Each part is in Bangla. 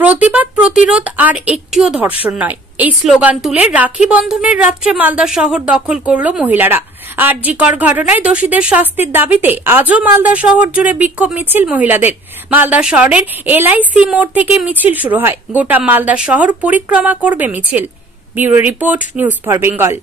প্রতিবাদ প্রতিরোধ আর একটিও ধর্ষণ নয়, এই স্লোগান তুলে রাখি বন্ধনের রাত্রে মালদা শহর দখল করল মহিলারা। আরজিকর ঘটনায় দোষীদের শাস্তির দাবিতে আজও মালদা শহর জুড়ে বিক্ষোভ মিছিল মহিলাদের। মালদা শহরের এলআইসি মোড় থেকে মিছিল শুরু হয়। গোটা মালদা শহর পরিক্রমা করবে মিছিল। Bureau report, news for Bengal.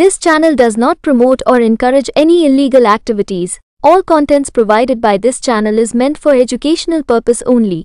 This channel does not promote or encourage any illegal activities. All contents provided by this channel is meant for educational purpose only.